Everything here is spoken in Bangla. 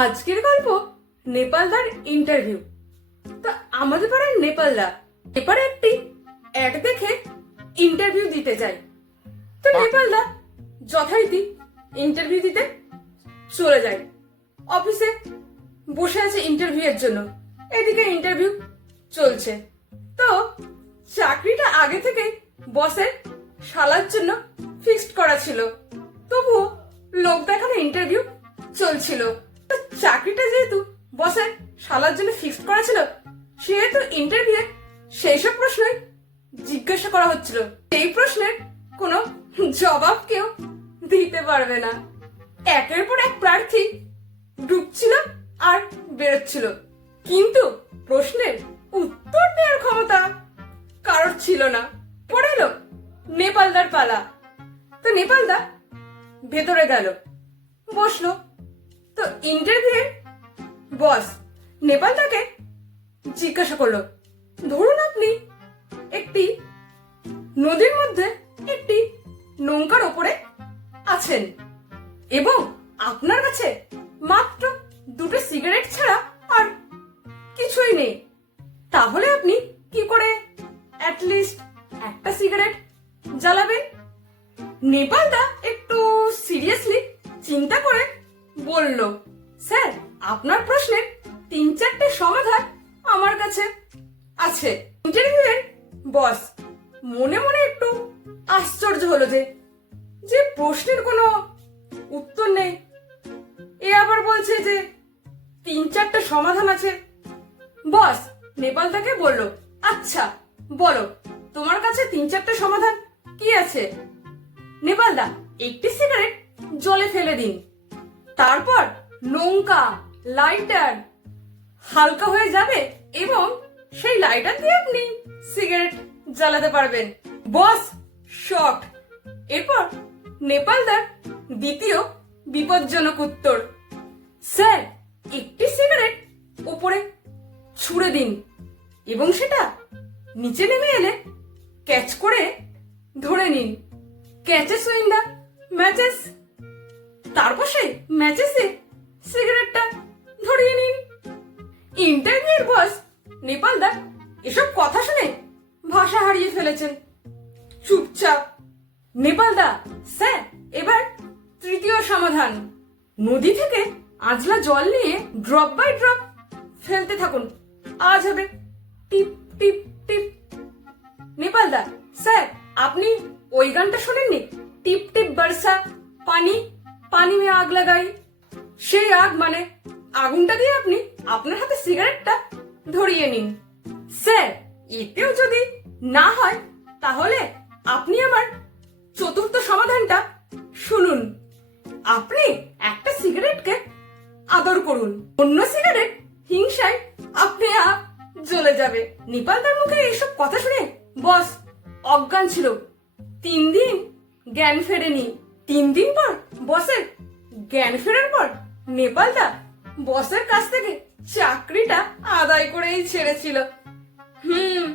আজকের গল্প নেপালদার ইন্টারভিউ তা আমাদের পাড়ার নেপালদা এপারে একটি অ্যাড দেখে ইন্টারভিউ দিতে যায়। তো নেপালদা যথারীতি ইন্টারভিউ দিতে চলে যায়। অফিসে বসে আছে ইন্টারভিউ এর জন্য। এদিকে ইন্টারভিউ চলছে। তো চাকরিটা আগে থেকে বসের শালার জন্য ফিক্সড করা ছিল। তবুও লোক দেখানো ইন্টারভিউ চলছিল। চাকরিটা যেহেতু বসের শালার জন্য ফিক্সড করা ছিল, সেহেতু ইন্টারভিউ সেই সব প্রশ্নই জিজ্ঞাসা করা হচ্ছিল। সেই প্রশ্নের কোনো জবাব কেউ দিতে পারবে না। একের পর এক প্রার্থী ডুবছিল আর বেরোচ্ছিল। কিন্তু প্রশ্নের উত্তর দেওয়ার ক্ষমতা কারোর ছিল না। পড়ে এলো নেপালদার পালা। তো নেপালদা ভেতরে গেল। বসল তো ইন্টারভিউ বস নেপালদাকে জিজ্ঞাসা করল, ধরুন আপনি একটি নদীর মধ্যে একটি নৌকার ওপরে আছেন এবং আপনার কাছে মাত্র দুটো সিগারেট ছাড়া আর কিছুই নেই, তাহলে আপনি কি করে অ্যাটলিস্ট একটা সিগারেট জ্বালাবেন? নেপালদা একটু সিরিয়াসলি চিন্তা করে বলল, স্যার, আপনার প্রশ্নের তিন চারটে সমাধান আমার কাছে আছে। ইন্টারভিউয়ের বস মনে মনে একটু আশ্চর্য হলো যে যে প্রশ্নের কোনো উত্তর নেই। এ আবার বলছে যে, তিন চারটে সমাধান আছে। বস নেপাল তাকে বলল আচ্ছা বলো, তোমার কাছে তিন চারটে সমাধান কি আছে? নেপালদা, একটি সিগারেট জলে ফেলে দিন। তারপর নৌকা লাইটার হালকা হয়ে যাবে এবং সেই লাইটার দিয়ে আপনি সিগারেট জ্বালাতে পারবেন। বস শক এরপর নেপালদার দ্বিতীয় বিপজ্জনক উত্তর। স্যার, একটি সিগারেট উপরে ছুড়ে দিন এবং সেটা নিচে নেমে এলে ক্যাচ করে ধরে নিন। ক্যাচেস উইন দা ম্যাচেস তারপর সেই ম্যাচেসে সিগারেটটা ধরিয়ে নিন। ইন্টারভিউর বস নেপালদা এসব কথা শুনে ভাষা হারিয়ে ফেলেছেন। চুপচাপ। নেপালদা স্যার, এবার তৃতীয় সমাধান। নদী থেকে আজলা জল নিয়ে ড্রপ বাই ড্রপ ফেলতে থাকুন। আজ হবে টিপ টিপ টিপ। নেপালদা স্যার, আপনি ওই গানটা শোনেননি? টিপ টিপ, বর্ষা, পানি পানি মে আগ লাগাই। সেই আগ মানে আগুনটা দিয়ে আপনি আপনার হাতে সিগারেটটা ধরিয়ে নিন। স্যার, এতেও যদি না হয়, তাহলে আপনি আমার চতুর্থ সমাধানটা শুনুন। আপনি একটা সিগারেটকে আদর করুন। অন্য সিগারেট হিংসায় আপনি আপ জ্বলে যাবে। নেপালদার মুখে এইসব কথা শুনে বস, অজ্ঞান ছিল। তিন দিন জ্ঞান ফেরেনি। তিন দিন পর বসের জ্ঞান ফেরার পর নেপালদা বসের কাছ থেকে চাকরিটা আদায় করেই ছেড়েছিল। হুম।